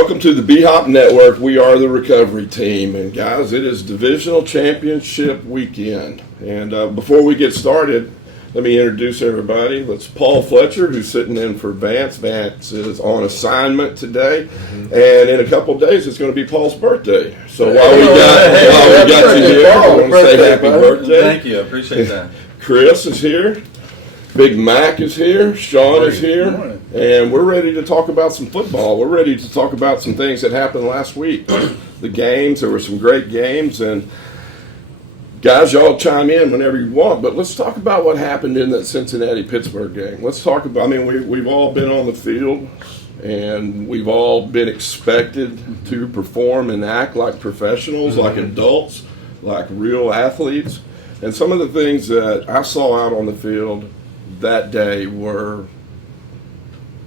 Welcome to the BHOPB Network. We are the recovery team. And guys, it is Divisional Championship weekend. And before we get started, let me introduce everybody. It's Paul Fletcher, who's sitting in for Vance. Vance is on assignment today. And in a couple of days, it's going to be Paul's birthday. So while we got you here, I want to say happy birthday. Thank you. I appreciate that. Chris is here. Big Mac is here. Sean is here. And we're ready to talk about some football. We're ready to talk about some things that happened last week. The games, there were some great games. And guys, y'all chime in whenever you want. But let's talk about what happened in that Cincinnati-Pittsburgh game. Let's talk about, we've all been on the field. And we've all been expected to perform and act like professionals, like adults, like real athletes. And some of the things that I saw out on the field that day were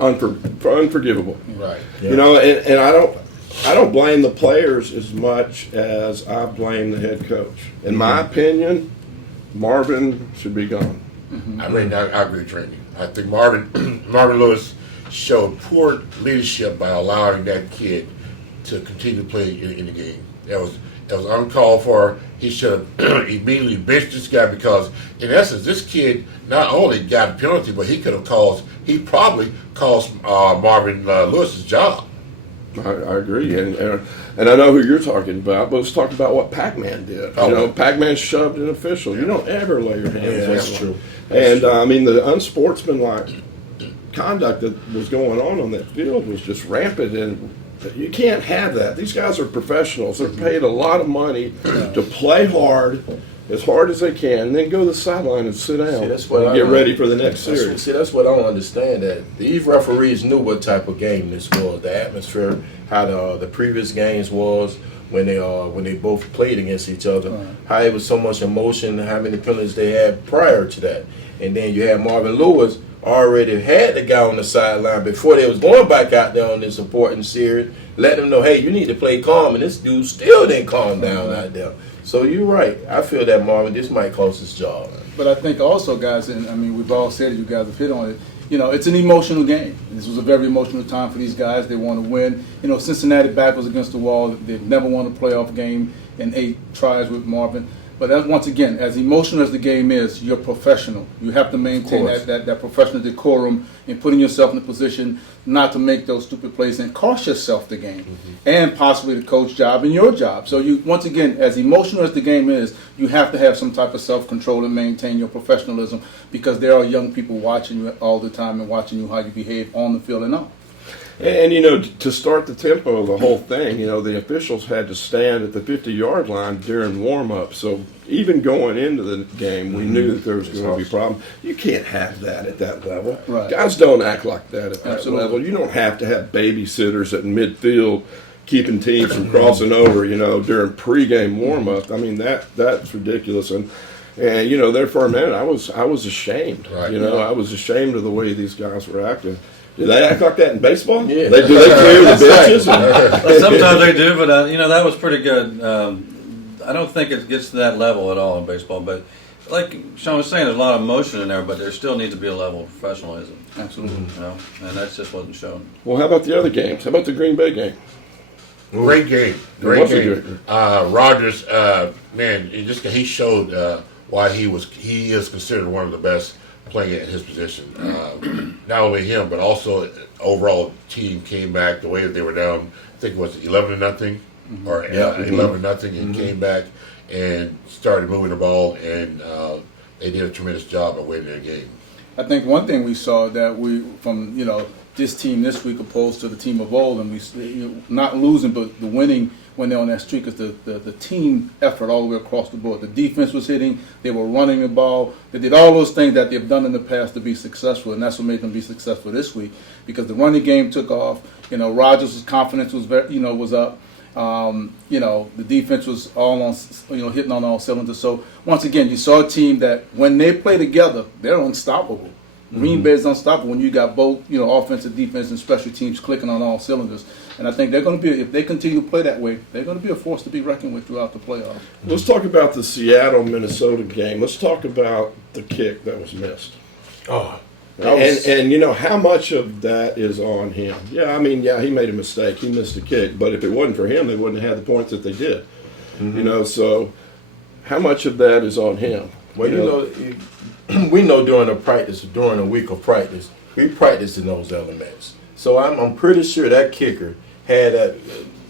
unforgivable. Right. Yeah. You know, and I don't blame the players as much as I blame the head coach. In my opinion, Marvin should be gone. I agree with Randy. I think Marvin Lewis showed poor leadership by allowing that kid to continue to play in the game. That was uncalled for. He should have immediately benched this guy because, in essence, this kid not only got a penalty, but he probably cost Marvin Lewis's job. I agree, and I know who you're talking about, but let's talk about what Pac-Man did. You know, Pac-Man shoved an official. You don't ever lay your hands on him. That's true. And the unsportsmanlike conduct that was going on that field was just rampant, and you can't have that. These guys are professionals. They're paid a lot of money to play hard as they can, and then go to the sideline and sit down and get ready for the next series. That's what I don't understand. That these referees knew what type of game this was, the atmosphere, how the previous games was when they both played against each other, how it was so much emotion, how many penalties they had prior to that, and then you had Marvin Lewis already had the guy on the sideline before they was going back out there on this important series, let them know, hey, you need to play calm, and this dude still didn't calm down out there. So you're right. I feel that, Marvin, this might cost his job. But I think also, guys, and we've all said it, you guys have hit on it, it's an emotional game. This was a very emotional time for these guys. They want to win. Cincinnati back was against the wall. They've never won a playoff game in 8 tries with Marvin. But once again, as emotional as the game is, you're professional. You have to maintain that professional decorum and putting yourself in a position not to make those stupid plays and cost yourself the game and possibly the coach job and your job. So you, once again, as emotional as the game is, you have to have some type of self-control and maintain your professionalism because there are young people watching you all the time and watching you how you behave on the field and off. And, to start the tempo of the whole thing, the officials had to stand at the 50-yard line during warm-up. So even going into the game, we knew that there was going to be a problem. You can't have that at that level. Right. Guys don't act like that at that level. You don't have to have babysitters at midfield keeping teams from crossing over, during pregame warm-up. That's ridiculous. And there for a minute, I was ashamed. Right. I was ashamed of the way these guys were acting. Do they act like that in baseball? Yeah. Do they clear the benches? Sometimes they do, but that was pretty good. I don't think it gets to that level at all in baseball. But like Sean was saying, there's a lot of emotion in there, but there still needs to be a level of professionalism. Absolutely. And that just wasn't shown. Well, how about the other games? How about the Green Bay game? Great game. Rodgers, he showed why he is considered one of the best playing at his position. Not only him, but also overall team came back the way that they were down. I think it was 11-0 or 11-0, and came back and started moving the ball, and they did a tremendous job of winning their game. I think one thing we saw that from this team this week opposed to the team of old, and we not losing but the winning when they're on that streak is the team effort all the way across the board. The defense was hitting, they were running the ball, they did all those things that they've done in the past to be successful, and that's what made them be successful this week because the running game took off. Rodgers' confidence was was up. The defense was all on, hitting on all cylinders. So once again, you saw a team that when they play together, they're unstoppable. Green Bay is unstoppable when you got both, offensive, defense, and special teams clicking on all cylinders. And I think they're going to be, if they continue to play that way, they're going to be a force to be reckoned with throughout the playoffs. Let's talk about the Seattle-Minnesota game. Let's talk about the kick that was missed. Oh, And you know, how much of that is on him? Yeah, I mean, yeah, he made a mistake. He missed a kick. But if it wasn't for him, they wouldn't have had the points that they did. You know, so how much of that is on him? Well, we know during a week of practice, we practice in those elements. So I'm pretty sure that kicker had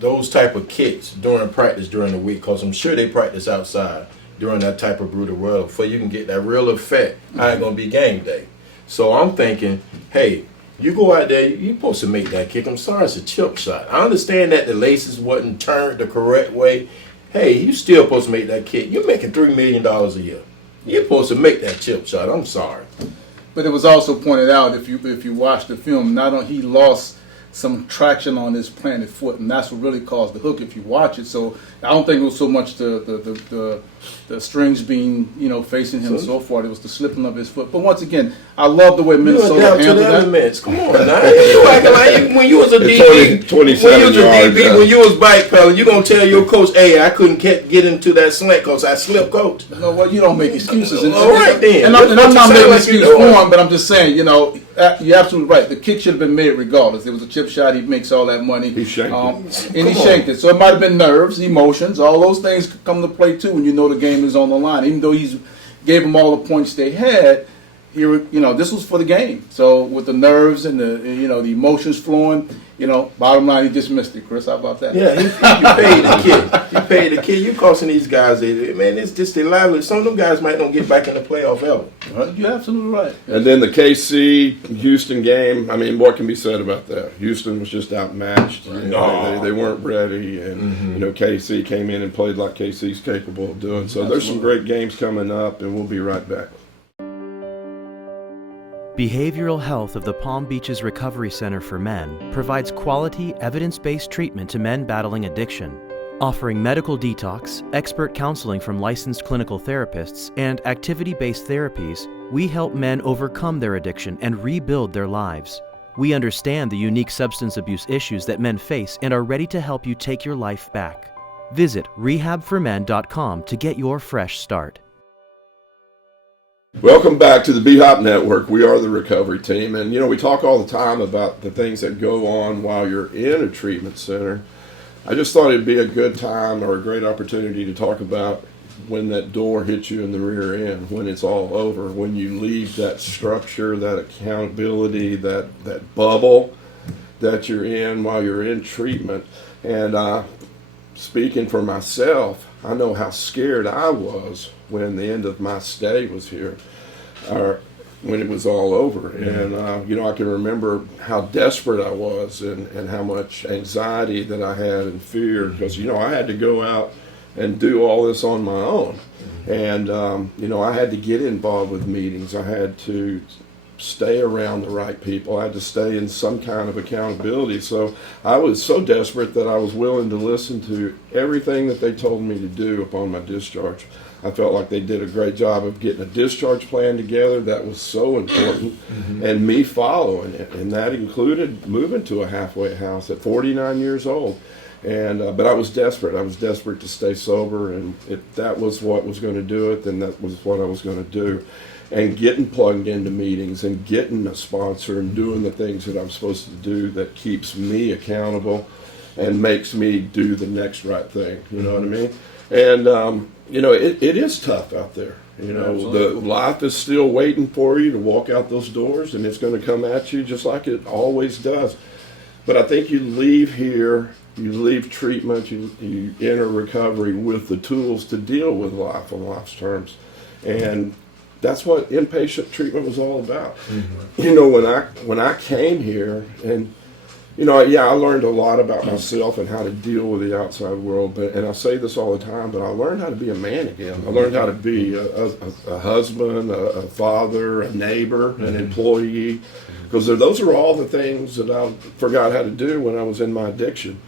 those type of kicks during practice during the week, because I'm sure they practice outside during that type of brutal weather before you can get that real effect. I ain't gonna be game day. So I'm thinking, hey, you go out there, you're supposed to make that kick. I'm sorry, it's a chip shot. I understand that the laces wasn't turned the correct way. Hey, you still supposed to make that kick. You're making $3 million a year. You're supposed to make that chip shot. I'm sorry. But it was also pointed out, if you watch the film, not only he lost some traction on his planted foot, and that's what really caused the hook if you watch it. So I don't think it was so much the strings being, facing him and so forth. It was the slipping of his foot. But once again, I love the way Minnesota handled that. Come on now. You acting like when you was a DB, 27 yards. When you was bike pedaling, you gonna tell your coach, hey, I couldn't get into that slant because I slipped, coach. No, well, you don't make excuses. All right then. And I'm not making an excuse for him, but I'm just saying, you're absolutely right. The kick should have been made regardless. It was a chip shot. He makes all that money. He shanked it. And he shanked it. So it might have been nerves, emotions, all those things come to play too when you know the game is on the line. Even though he's gave them all the points they had, here, this was for the game. So with the nerves and the the emotions flowing, bottom line, he dismissed it. Chris, how about that? Yeah, you paid the kid. You paid the kid. You costing these guys, man, it's just their livelihood. Some of them guys might not get back in the playoff ever. You're absolutely right. And then the KC-Houston game, I mean, what can be said about that? Houston was just outmatched. No. They weren't ready. And, KC came in and played like KC's capable of doing. So there's some great games coming up, and we'll be right back. Behavioral Health of the Palm Beaches Recovery Center for Men provides quality, evidence-based treatment to men battling addiction. Offering medical detox, expert counseling from licensed clinical therapists, and activity-based therapies, we help men overcome their addiction and rebuild their lives. We understand the unique substance abuse issues that men face and are ready to help you take your life back. Visit rehabformen.com to get your fresh start. Welcome back to the BHOP Network. We are the recovery team, and we talk all the time about the things that go on while you're in a treatment center. I just thought it'd be a good time or a great opportunity to talk about when that door hits you in the rear end, when it's all over, when you leave that structure, that accountability, that bubble that you're in while you're in treatment. And speaking for myself, I know how scared I was when the end of my stay was here, or when it was all over. And, I can remember how desperate I was and how much anxiety that I had and fear, because, I had to go out and do all this on my own. And, I had to get involved with meetings. I had to stay around the right people. I had to stay in some kind of accountability. So I was so desperate that I was willing to listen to everything that they told me to do upon my discharge. I felt like they did a great job of getting a discharge plan together. That was so important, and me following it. And that included moving to a halfway house at 49 years old. And but I was desperate. I was desperate to stay sober, and if that was what was going to do it, then that was what I was going to do. And getting plugged into meetings and getting a sponsor and doing the things that I'm supposed to do that keeps me accountable and makes me do the next right thing. You know what I mean? And it is tough out there. The life is still waiting for you to walk out those doors, and it's going to come at you just like it always does. But I think you leave here, you leave treatment, you enter recovery with the tools to deal with life on life's terms. And that's what inpatient treatment was all about. When I came here, and I learned a lot about myself and how to deal with the outside world. And I say this all the time, but I learned how to be a man again. I learned how to be a husband, a father, a neighbor, an employee, because those are all the things that I forgot how to do when I was in my addiction.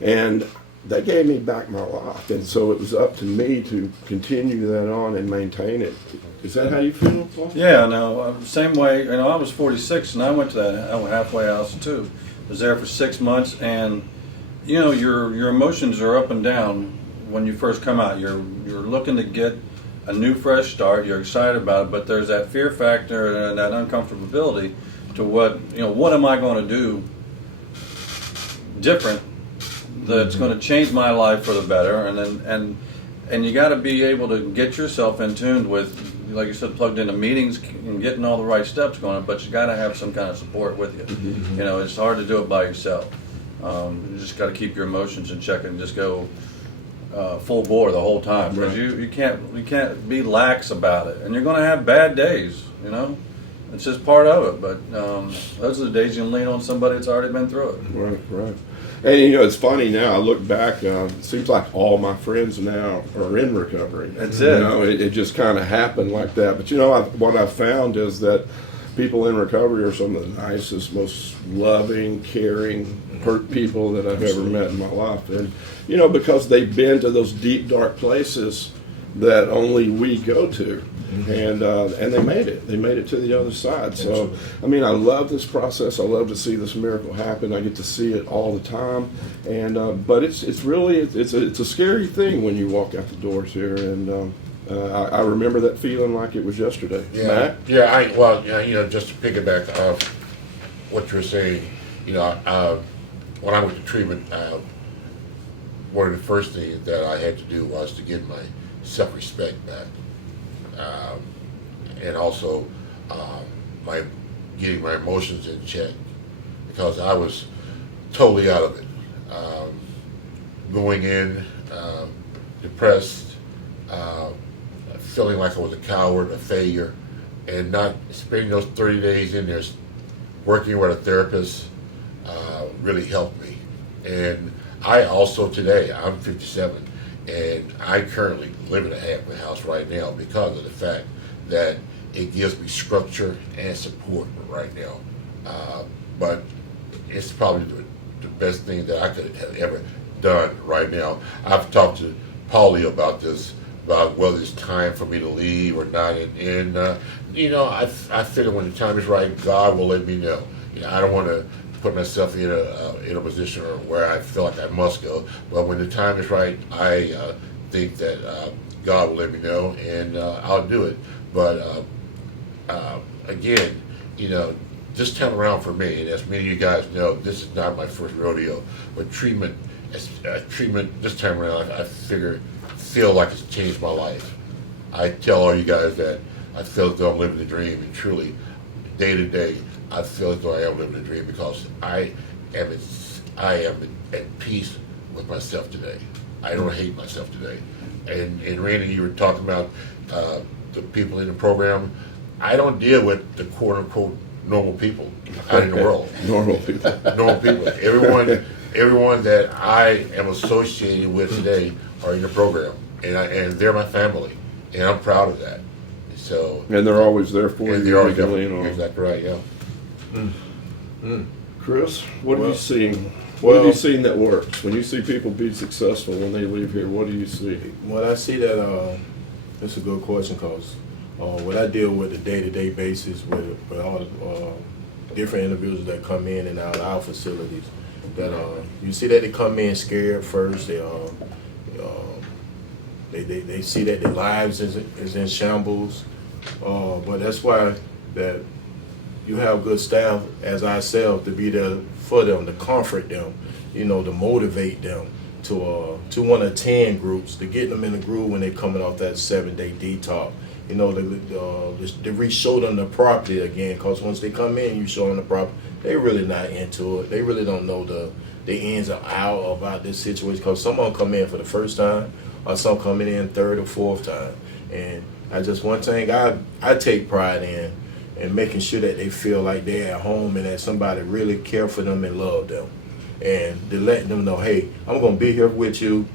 And they gave me back my life, and so it was up to me to continue that on and maintain it. Is that how you feel, Paul? Yeah, no, same way. I was 46, and I went to that halfway house too. Was there for 6 months, and your emotions are up and down when you first come out. You're looking to get a new fresh start. You're excited about it, but there's that fear factor and that uncomfortability to what am I going to do different that's going to change my life for the better, and you got to be able to get yourself in tune with, like you said, plugged into meetings and getting all the right steps going, but you got to have some kind of support with you. It's hard to do it by yourself. You just got to keep your emotions in check and just go full bore the whole time, because you can't be lax about it, and you're going to have bad days. It's just part of it. But those are the days you can lean on somebody that's already been through it. Right. And it's funny now. I look back. It seems like all my friends now are in recovery. That's it. It just kind of happened like that. But what I've found is that people in recovery are some of the nicest, most loving, caring people that I've ever met in my life. And because they've been to those deep, dark places that only we go to. And they made it. They made it to the other side. So, I love this process. I love to see this miracle happen. I get to see it all the time. And but it's really it's a scary thing when you walk out the doors here. And I remember that feeling like it was yesterday. Yeah. Matt? Yeah. Just to piggyback off what you're saying, when I went to treatment, one of the first things that I had to do was to get my self-respect back. And also getting my emotions in check, because I was totally out of it. Going in depressed, feeling like I was a coward, a failure, and not spending those 30 days in there working with a therapist really helped me. And I also today, I'm 57. And I currently live in a halfway house right now because of the fact that it gives me structure and support right now. But it's probably the best thing that I could have ever done right now. I've talked to Paulie about this, about whether it's time for me to leave or not. And I figure when the time is right, God will let me know. I don't want to put myself in a position where I feel like I must go. But when the time is right, I think that God will let me know, and I'll do it. But again, this time around for me, and as many of you guys know, this is not my first rodeo. But treatment this time around, I feel like it's changed my life. I tell all you guys that I feel as though I'm living the dream, and truly, day to day, I feel as though I am living a dream, because I am at peace with myself today. I don't hate myself today. And Randy, you were talking about the people in the program. I don't deal with the quote unquote normal people out in the world. Normal people. Everyone that I am associated with today are in the program, and they're my family, and I'm proud of that. So. And they're always there for you. They're always exactly right. Yeah. Chris, what have you seen? What have you seen that works? When you see people be successful when they leave here, what do you see? Well, I see that that's a good question, because what I deal with the day-to-day basis with all the different individuals that come in and out of our facilities, that you see that they come in scared first. They see that their lives is in shambles, but that's why that you have good staff as ourselves to be there for them, to comfort them, to motivate them, to want to attend groups, to get them in the groove when they're coming off that 7-day detox. To show them the property again, because once they come in, you show them the property, they really not into it. They really don't know the ins and outs about this situation, because some of them come in for the first time, or some coming in third or fourth time. And one thing I take pride in, and making sure that they feel like they're at home and that somebody really care for them and love them. And to let them know, hey, I'm going to be here with you,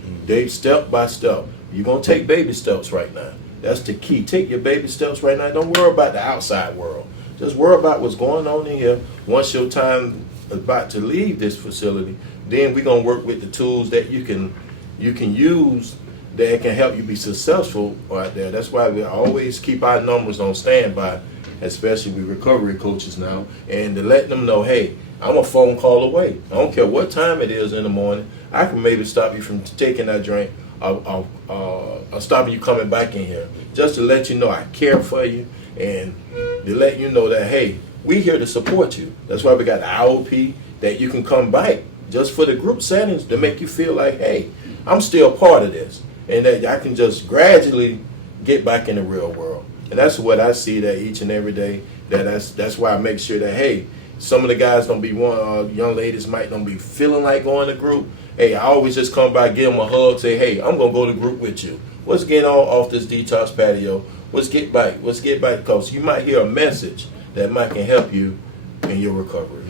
step by step. You're going to take baby steps right now. That's the key. Take your baby steps right now. Don't worry about the outside world. Just worry about what's going on in here. Once your time is about to leave this facility, then we're going to work with the tools that you can use that can help you be successful out there. That's why we always keep our numbers on standby, especially with recovery coaches now, and to let them know, hey, I'm a phone call away. I don't care what time it is in the morning. I can maybe stop you from taking that drink, stopping you coming back in here. Just to let you know I care for you and to let you know that, hey, we here to support you. That's why we got the IOP, that you can come back just for the group settings to make you feel like, hey, I'm still part of this. And that I can just gradually get back in the real world. And that's what I see that each and every day. That's why I make sure that, hey, some of the guys don't be young ladies might don't be feeling like going to group. Hey, I always just come by, give them a hug, say, hey, I'm going to go to group with you. Let's get off this detox patio. Let's get back. Because you might hear a message that might can help you in your recovery.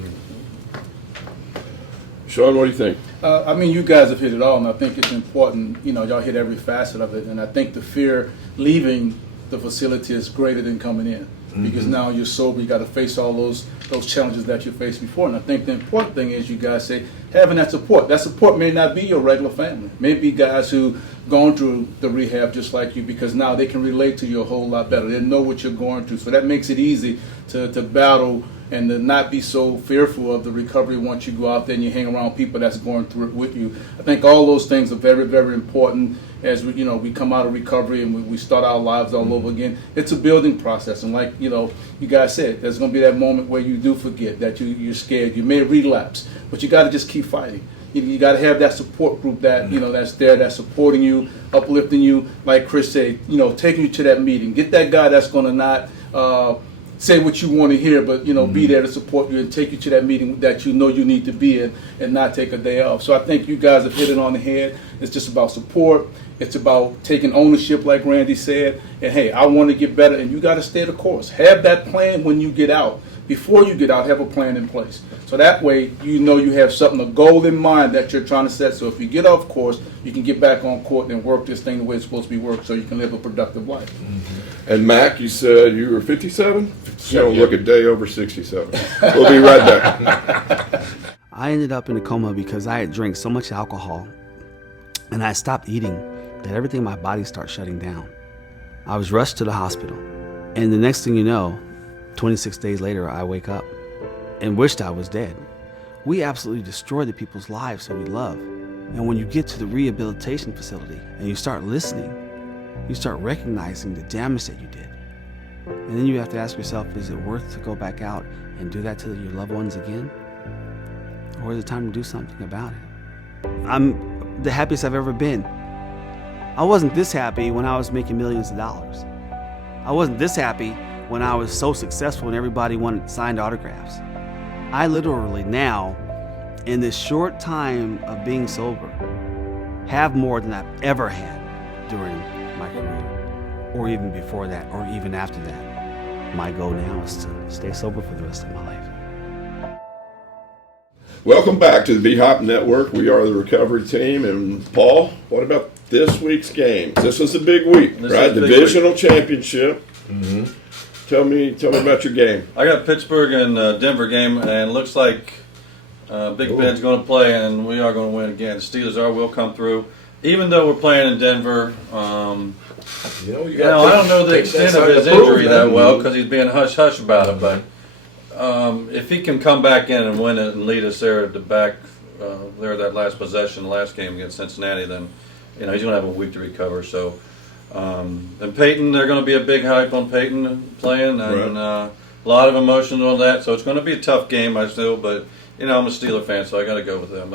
Sean, what do you think? I mean, you guys have hit it all, and I think it's important, y'all hit every facet of it, and I think the fear leaving the facility is greater than coming in, because now you're sober, you got to face all those challenges that you faced before, and I think the important thing is you guys say, having that support may not be your regular family, maybe guys who gone through the rehab just like you, because now they can relate to you a whole lot better, they know what you're going through, so that makes it easy to battle and to not be so fearful of the recovery once you go out there and you hang around people that's going through it with you. I think all those things are very, very important as we come out of recovery and we start our lives all over again. It's a building process, and like you guys said, there's going to be that moment where you do forget, that you're scared, you may relapse, but you got to just keep fighting. You got to have that support group that that's there, that's supporting you, uplifting you. Like Chris said, taking you to that meeting. Get that guy that's going to not say what you want to hear, but be there to support you and take you to that meeting that you need to be in, and not take a day off. So I think you guys have hit it on the head. It's just about support. It's about taking ownership, like Randy said. And hey, I want to get better, and you got to stay the course. Have that plan when you get out. Before you get out, have a plan in place. So that way, you have something, a goal in mind that you're trying to set. So if you get off course, you can get back on court and work this thing the way it's supposed to be worked, so you can live a productive life. And Mac, you said you were 57? You don't look a day over 67. We'll be right back. I ended up in a coma because I had drank so much alcohol and I stopped eating that everything in my body started shutting down. I was rushed to the hospital, and the next thing you know, 26 days later, I wake up and wished I was dead. We absolutely destroy the people's lives that we love. And when you get to the rehabilitation facility and you start listening, you start recognizing the damage that you did. And then you have to ask yourself, is it worth to go back out and do that to your loved ones again? Or is it time to do something about it? I'm the happiest I've ever been. I wasn't this happy when I was making millions of dollars. I wasn't this happy when I was so successful and everybody wanted signed autographs. I literally now, in this short time of being sober, have more than I've ever had during my career, or even before that, or even after that. My goal now is to stay sober for the rest of my life. Welcome back to the BHOPB Network. We are the recovery team. And Paul, what about this week's game? This is a big week, right? Divisional championship. Mm-hmm. Tell me about your game. I got Pittsburgh and Denver game, and it looks like Big Ben's going to play, and we are going to win again. The Steelers will come through. Even though we're playing in Denver, I don't know the extent of his injury that well because he's being hush-hush about it, but if he can come back in and win it and lead us there at the back, that last possession, the last game against Cincinnati, then he's going to have a week to recover. So, and Peyton, they're going to be a big hype on Peyton playing, and a lot of emotion on that. So it's going to be a tough game, I feel, but I'm a Steeler fan, so I got to go with them.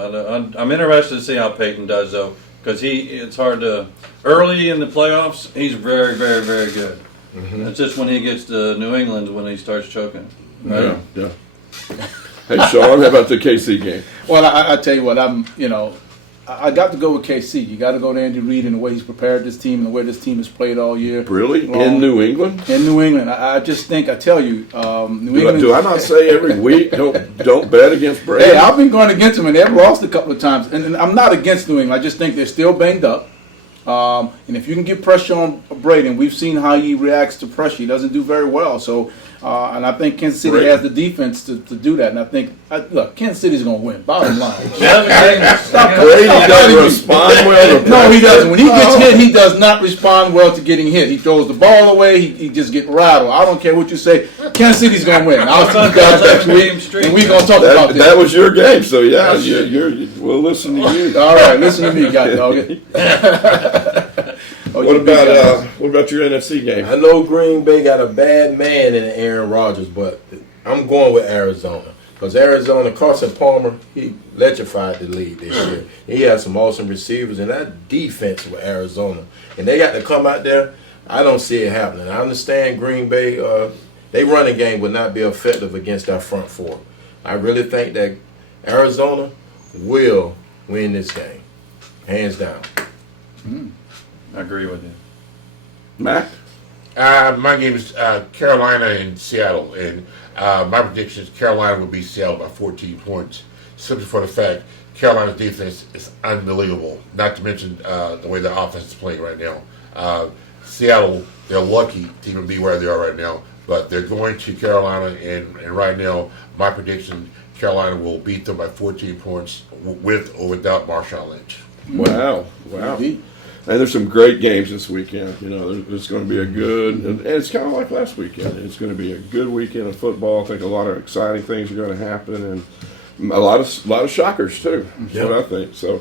I'm interested to see how Peyton does, though, because it's hard to early in the playoffs. He's very, very, very good. Mm-hmm. It's just when he gets to New England when he starts choking. Right? Yeah. Hey, Sean, how about the KC game? Well, I tell you what, I got to go with KC. You got to go to Andy Reid and the way he's prepared this team and the way this team has played all year. Really? In New England? In New England. I just think, I tell you, New England. Do I not say every week, don't bet against Brady? Hey, I've been going against them, and they've lost a couple of times. And I'm not against New England. I just think they're still banged up. And if you can get pressure on Brady, and we've seen how he reacts to pressure, he doesn't do very well. So, and I think Kansas City has the defense to do that. And I think, look, Kansas City's going to win. Bottom line. Brady doesn't respond well to No, he doesn't. When he gets hit, he does not respond well to getting hit. He throws the ball away. He just gets rattled. I don't care what you say. Kansas City's going to win. I'll see you guys next week, and we're going to talk about this. That was your game, so yeah, we'll listen to you. All right, listen to me, guys. What about your NFC game? I know Green Bay got a bad man in Aaron Rodgers, but I'm going with Arizona. Because Arizona, Carson Palmer, he electrified the league this year. He has some awesome receivers, and that defense with Arizona. And they got to come out there. I don't see it happening. I understand Green Bay, they running game would not be effective against our front four. I really think that Arizona will win this game, hands down. I agree with you. Mac? My game is Carolina and Seattle, and my prediction is Carolina will beat Seattle by 14 points, simply for the fact Carolina's defense is unbelievable, not to mention the way the offense is playing right now. Seattle, they're lucky to even be where they are right now, but they're going to Carolina, and right now, my prediction, Carolina will beat them by 14 points with or without Marshawn Lynch. Wow. And there's some great games this weekend. You know, there's going to be a good, and it's kind of like last weekend. It's going to be a good weekend of football. I think a lot of exciting things are going to happen, and a lot of shockers too. That's what I think. So,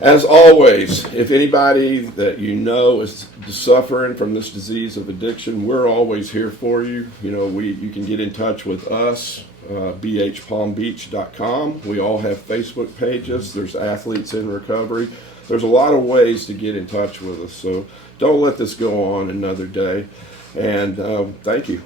as always, if anybody that you know is suffering from this disease of addiction, we're always here for you. You know, you can get in touch with us. BHPalmBeach.com. We all have Facebook pages. There's Athletes in Recovery. There's a lot of ways to get in touch with us. So don't let this go on another day. And thank you.